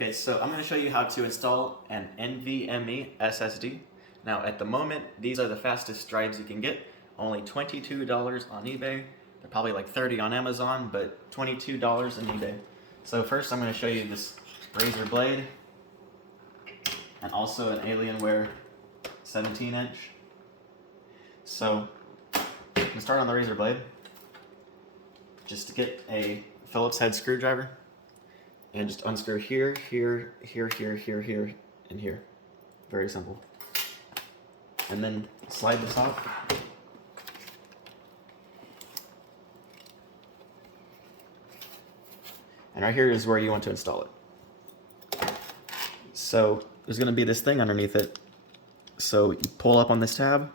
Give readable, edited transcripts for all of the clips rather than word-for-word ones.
Okay, so I'm going to show you how to install an NVMe SSD. Now at the moment, these are the fastest drives you can get. Only $22 on eBay. They're probably like $30 on Amazon, but $22 on eBay. So first I'm going to show you this Razer blade and also an Alienware 17-inch. So I'm going to start on the Razer blade. Just to get a Phillips head screwdriver. And just unscrew here, here, here, here, here, here, and here. Very simple. And then slide this off. And right here is where you want to install it. So there's going to be this thing underneath it. So you pull up on this tab,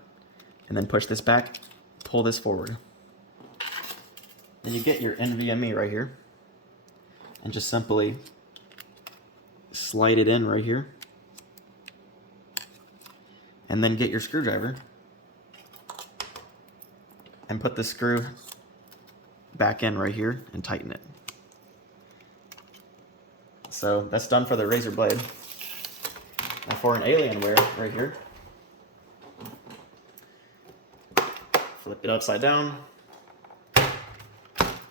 and then push this back, pull this forward. Then you get your NVMe right here. And just simply slide it in right here. And then get your screwdriver and put the screw back in right here and tighten it. So that's done for the Razer blade. Now for an Alienware right here, flip it upside down.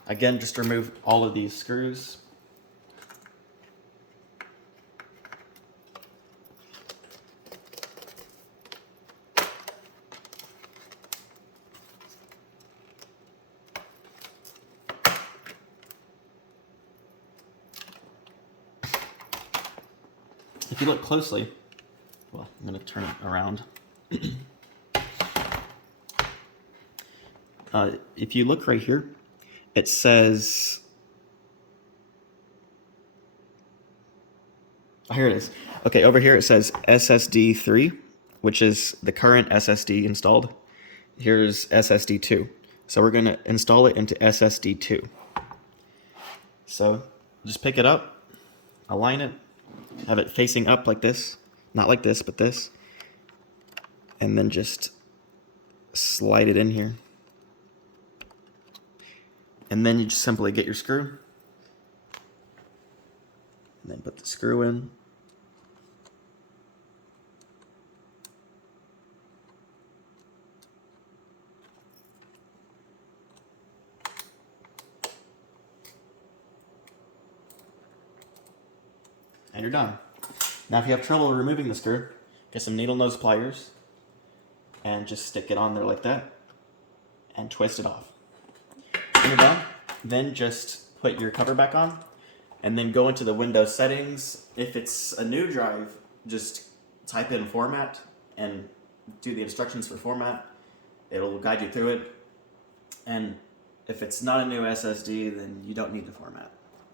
Again, just remove all of these screws. If you look closely, well, I'm going to turn it around. If you look right here, it says, oh, here it is. Okay, over here it says SSD 3, which is the current SSD installed. Here's SSD 2. So we're going to install it into SSD 2. So just pick it up, align it, have it facing up like this, not like this, but this, and then just slide it in here. And then you just simply get your screw, and then put the screw in. And you're done. Now if you have trouble removing the screw, get some needle nose pliers and just stick it on there like that and twist it off. When you're done, then just put your cover back on and then go into the Windows settings. If it's a new drive, just type in format and do the instructions for format. It'll guide you through it. And if it's not a new SSD, then you don't need the format.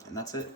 And that's it.